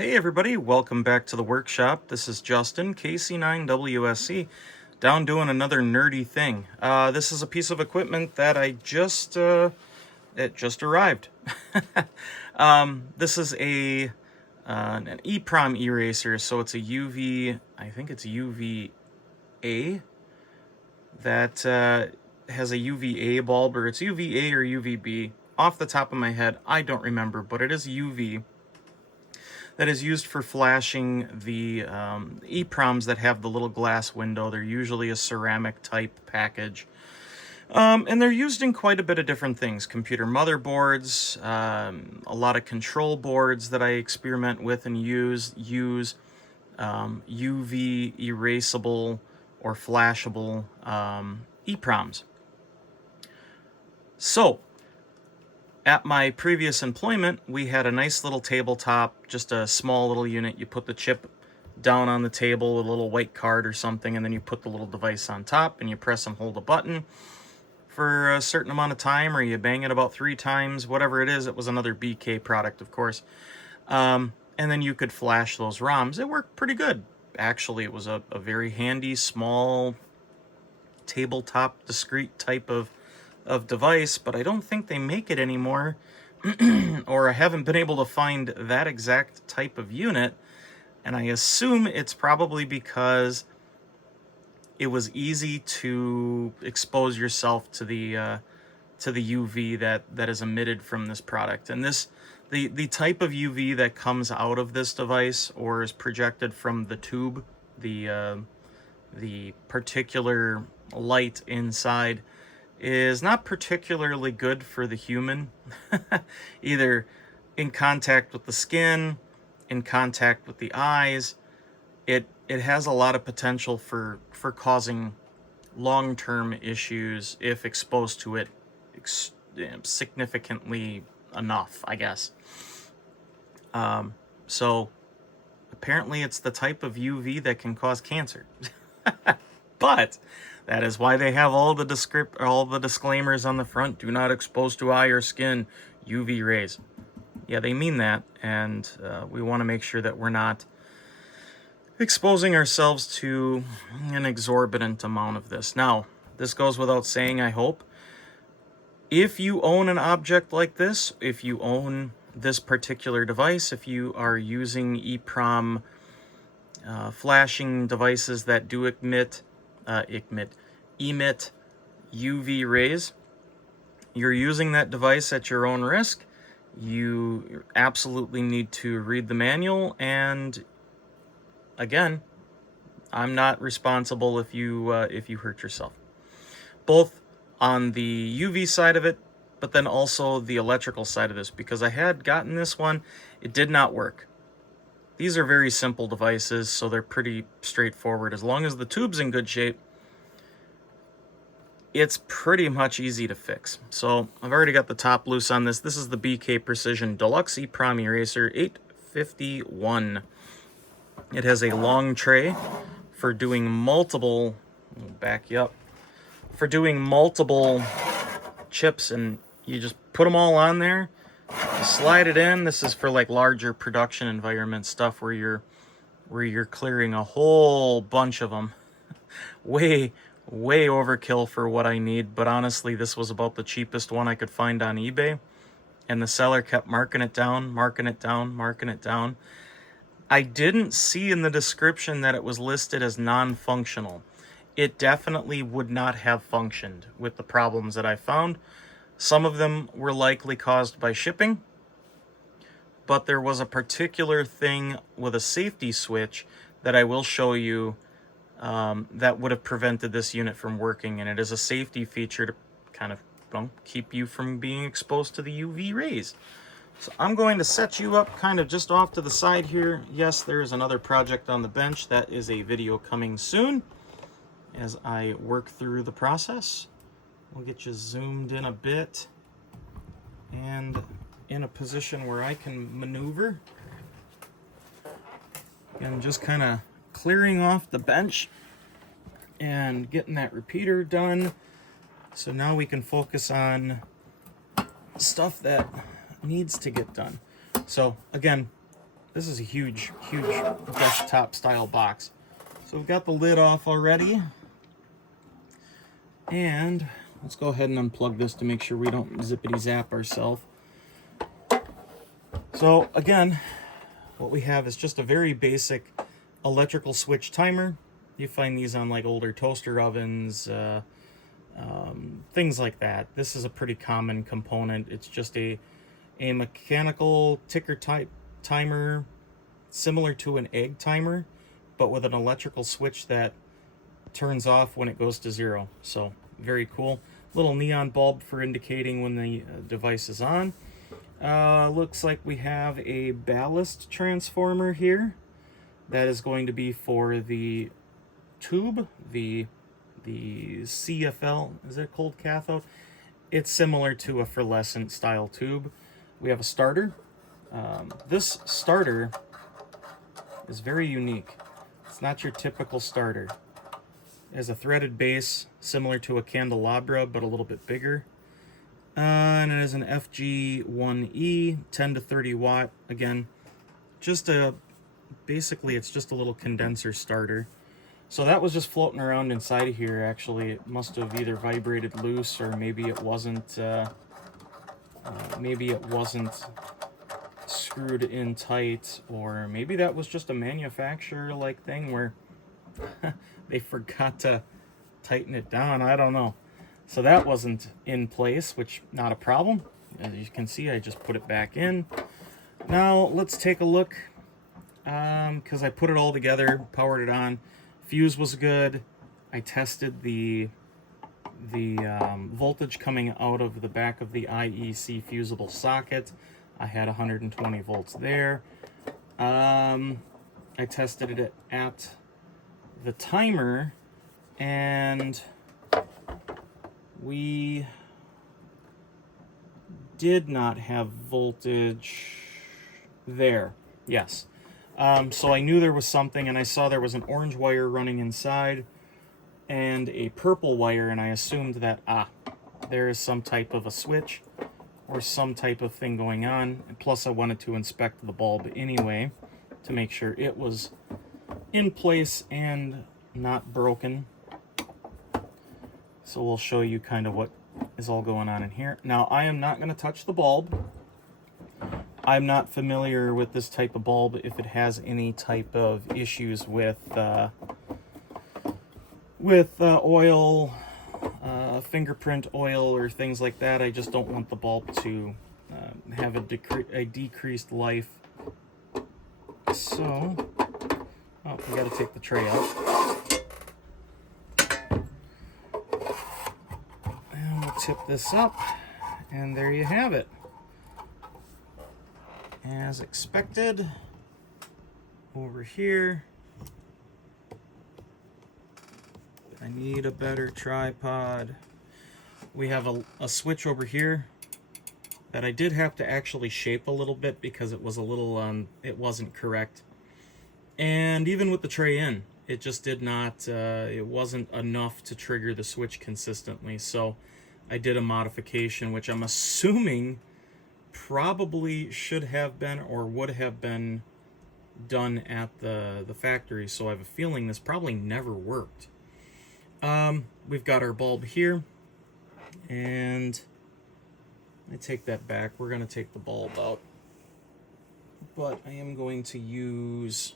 Hey everybody, welcome back to the workshop. This is Justin, KC9WSC, down doing another nerdy thing. This is a piece of equipment that it just arrived. This is an EPROM eraser, so it's a UV, I think it's UVA, that has a UVA bulb, or it's UVA or UVB. Off the top of my head, I don't remember, but it is UV. That is used for flashing the EPROMs that have the little glass window. They're usually a ceramic type package. And they're used in quite a bit of different things. Computer motherboards, a lot of control boards that I experiment with and use UV erasable or flashable EPROMs. So, at my previous employment, we had a nice little tabletop, just a small little unit. You put the chip down on the table with a little white card or something, and then you put the little device on top, and you press and hold a button for a certain amount of time, or you bang it about 3 times, whatever it is. It was another BK product, of course. And then you could flash those ROMs. It worked pretty good. Actually, it was a very handy, small, tabletop, discrete type of device, but I don't think they make it anymore, or I haven't been able to find that exact type of unit, and I assume it's probably because it was easy to expose yourself to the UV that is emitted from this product. And the type of UV that comes out of this device or is projected from the tube, the particular light inside, is not particularly good for the human, either in contact with the skin, in contact with the eyes. It has a lot of potential for causing long-term issues if exposed to it significantly enough, I guess. So apparently it's the type of UV that can cause cancer. But that is why they have all the disclaimers on the front. Do not expose to eye or skin UV rays. Yeah, they mean that, and we want to make sure that we're not exposing ourselves to an exorbitant amount of this. Now, this goes without saying, I hope. If you own an object like this, if you own this particular device, if you are using EPROM flashing devices that do emit UV rays, you're using that device at your own risk. You absolutely need to read the manual, and again, I'm not responsible if you hurt yourself. Both on the UV side of it, but then also the electrical side of this, because I had gotten this one, it did not work. These are very simple devices, so they're pretty straightforward. As long as the tube's in good shape, it's pretty much easy to fix. So I've already got the top loose on this. This is the BK Precision Deluxe EPROM Eraser 851. It has a long tray for doing multiple, I'll back you up, for doing multiple chips, and you just put them all on there. You slide it in. This is for like larger production environment stuff where you're clearing a whole bunch of them. way overkill for what I need, but honestly, this was about the cheapest one I could find on eBay, and the seller kept marking it down. I didn't see in the description that it was listed as non-functional. It definitely would not have functioned with the problems that I found. Some of them were likely caused by shipping, but there was a particular thing with a safety switch that I will show you that would have prevented this unit from working, and it is a safety feature to kind of keep you from being exposed to the UV rays. So I'm going to set you up kind of just off to the side here. Yes, there is another project on the bench. That is a video coming soon as I work through the process. We'll get you zoomed in a bit and in a position where I can maneuver. And just kind of clearing off the bench and getting that repeater done. So now we can focus on stuff that needs to get done. So again, this is a huge, huge desktop style box. So we've got the lid off already. And let's go ahead and unplug this to make sure we don't zippity zap ourselves. So again, what we have is just a very basic electrical switch timer. You find these on like older toaster ovens, things like that. This is a pretty common component. It's just a mechanical ticker type timer, similar to an egg timer, but with an electrical switch that turns off when it goes to 0. So very cool. Little neon bulb for indicating when the device is on. Looks like we have a ballast transformer here. That is going to be for the tube, the CFL, is it cold cathode? It's similar to a fluorescent style tube. We have a starter. This starter is very unique. It's not your typical starter. It has a threaded base similar to a candelabra, but a little bit bigger. And it has an FG1E, 10 to 30 watt. Again, basically it's just a little condenser starter. So that was just floating around inside of here. Actually, it must have either vibrated loose, or maybe it wasn't screwed in tight, or maybe that was just a manufacturer like thing where they forgot to tighten it down. I don't know. So that wasn't in place, which not a problem. As you can see, I just put it back in. Now let's take a look, because I put it all together, powered it on. Fuse was good. I tested the voltage coming out of the back of the IEC fusible socket. I had 120 volts there. I tested it at the timer, and we did not have voltage there. Yes. So I knew there was something, and I saw there was an orange wire running inside and a purple wire, and I assumed that, there is some type of a switch or some type of thing going on. And plus, I wanted to inspect the bulb anyway to make sure it was in place and not broken. So we'll show you kind of what is all going on in here. Now, I am not going to touch the bulb. I'm not familiar with this type of bulb, if it has any type of issues with oil, fingerprint oil, or things like that. I just don't want the bulb to have a decreased life. So, we got to take the tray out. And we'll tip this up, and there you have it. As expected, over here, I need a better tripod. We have a switch over here that I did have to actually shape a little bit because it was a little, it wasn't correct. And even with the tray in, it just did not, it wasn't enough to trigger the switch consistently. So I did a modification, which I'm assuming probably should have been or would have been done at the factory. So I have a feeling this probably never worked. We've got our bulb here, and I take that back. We're going to take the bulb out, but I am going to use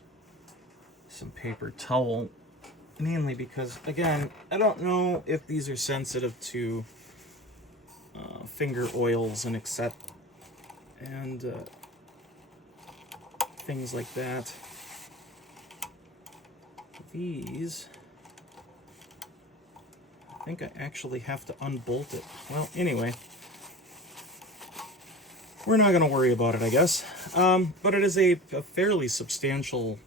some paper towel, mainly because, again, I don't know if these are sensitive to finger oils and things like that. These, I think I actually have to unbolt it. Well, anyway, we're not going to worry about it, I guess. But it is a fairly substantial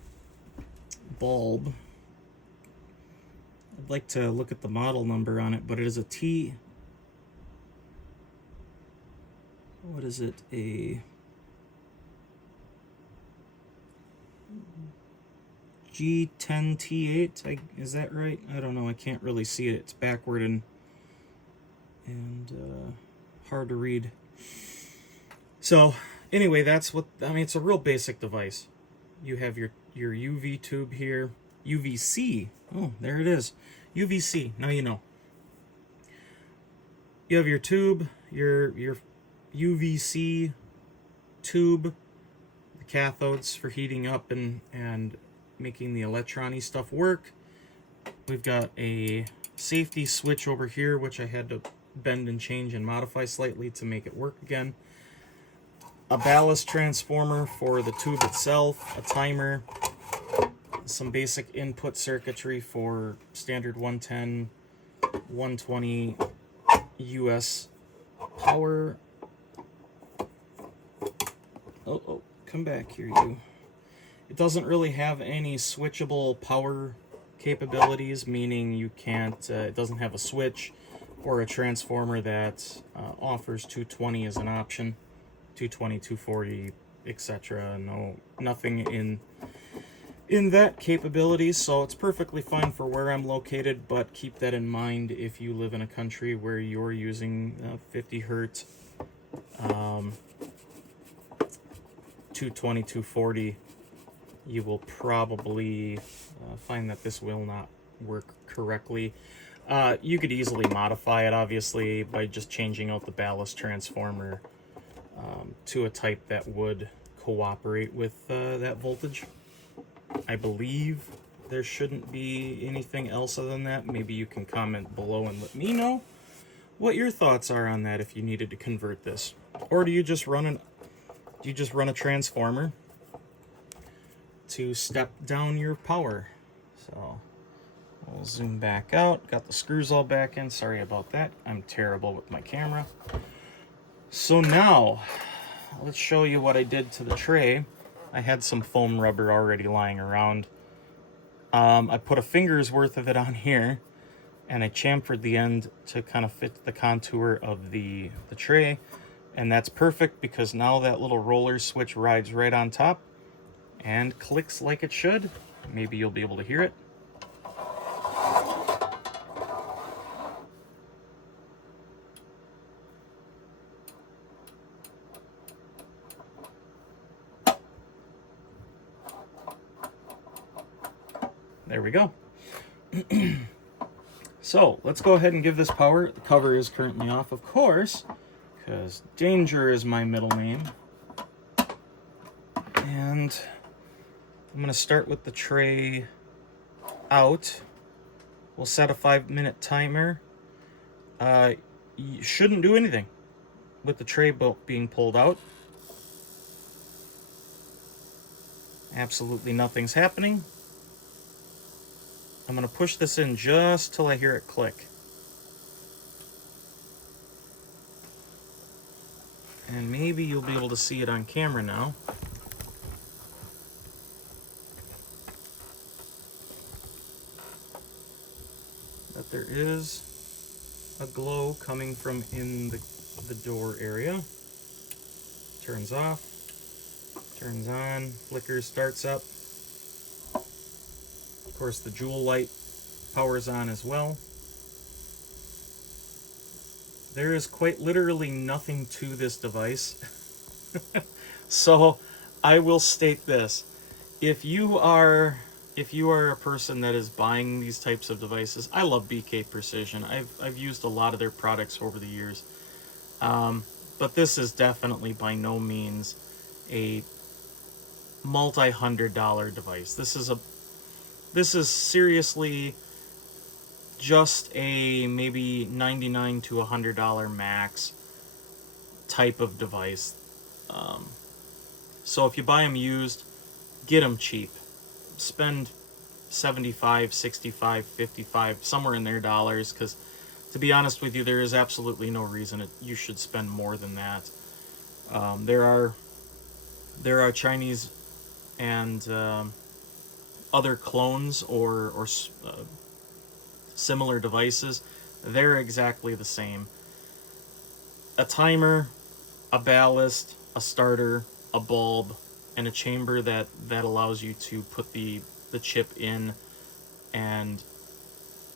bulb. I'd like to look at the model number on it, but it is a what is it? A G10T8, is that right? I don't know, I can't really see it. It's backward and hard to read. So anyway, that's what, I mean, it's a real basic device. You have your UV tube here. UVC. Oh, there it is. UVC. Now you know. You have your tube, your UVC tube, the cathodes for heating up and making the electronic stuff work. We've got a safety switch over here, which I had to bend and change and modify slightly to make it work again. A ballast transformer for the tube itself, a timer, some basic input circuitry for standard 110, 120 US power. Oh, come back here, you. It doesn't really have any switchable power capabilities, meaning you can't, it doesn't have a switch or a transformer that offers 220 as an option, 220, 240, etc. Nothing in that capability, so it's perfectly fine for where I'm located, but keep that in mind if you live in a country where you're using 50 hertz, 220, 240, you will probably find that this will not work correctly. You could easily modify it, obviously, by just changing out the ballast transformer to a type that would cooperate with that voltage. I believe there shouldn't be anything else other than that. Maybe you can comment below and let me know what your thoughts are on that if you needed to convert this. Or do you just run a transformer to step down your power? So we'll zoom back out. Got the screws all back in. Sorry about that. I'm terrible with my camera. So now let's show you what I did to the tray. I had some foam rubber already lying around. I put a finger's worth of it on here, and I chamfered the end to kind of fit the contour of the tray. And that's perfect because now that little roller switch rides right on top and clicks like it should. Maybe you'll be able to hear it. There we go. So let's go ahead and give this power. The cover is currently off, of course, because danger is my middle name. And I'm going to start with the tray out. We'll set a 5-minute timer. You shouldn't do anything with the tray being pulled out. Absolutely nothing's happening. I'm going to push this in just till I hear it click. And maybe you'll be able to see it on camera now. But there is a glow coming from in the door area. Turns off, turns on, flickers, starts up. Of course, the jewel light powers on as well. There is quite literally nothing to this device. So I will state this. If you are a person that is buying these types of devices, I love BK Precision. I've used a lot of their products over the years. But this is definitely by no means a multi-$100 device. This is seriously just a maybe $99 to $100 max type of device. So if you buy them used, get them cheap. Spend $75, $65, $55, somewhere in there dollars, because to be honest with you, there is absolutely no reason you should spend more than that. There are Chinese and other clones or similar devices. They're exactly the same. A timer, a ballast, a starter, a bulb, and a chamber that allows you to put the chip in and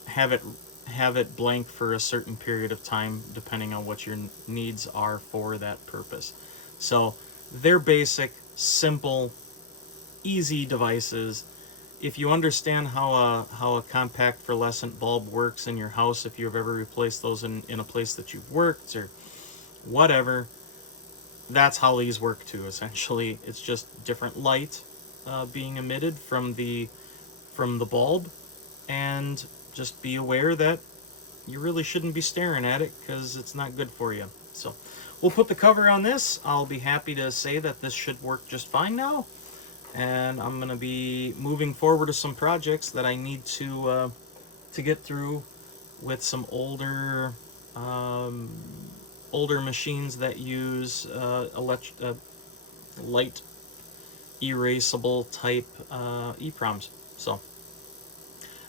have it blank for a certain period of time depending on what your needs are for that purpose. So they're basic, simple easy devices. If you understand how a compact fluorescent bulb works in your house, if you've ever replaced those in a place that you've worked or whatever, that's how these work too. Essentially, it's just different light being emitted from the bulb, and just be aware that you really shouldn't be staring at it because it's not good for you. So we'll put the cover on this. I'll be happy to say that this should work just fine now, and I'm going to be moving forward to some projects that I need to get through with some older machines that use light erasable type EPROMs. So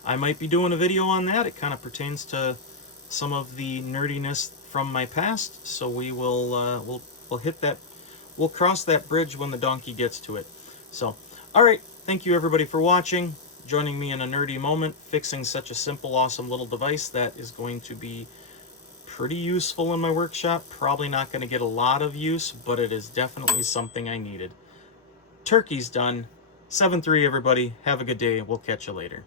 I might be doing a video on that. It kind of pertains to some of the nerdiness from my past, so we will we'll hit that, we'll cross that bridge when the donkey gets to it. So, all right, thank you everybody for watching, joining me in a nerdy moment, fixing such a simple, awesome little device that is going to be pretty useful in my workshop. Probably not going to get a lot of use, but it is definitely something I needed. Turkey's done. 7-3 everybody. Have a good day. We'll catch you later.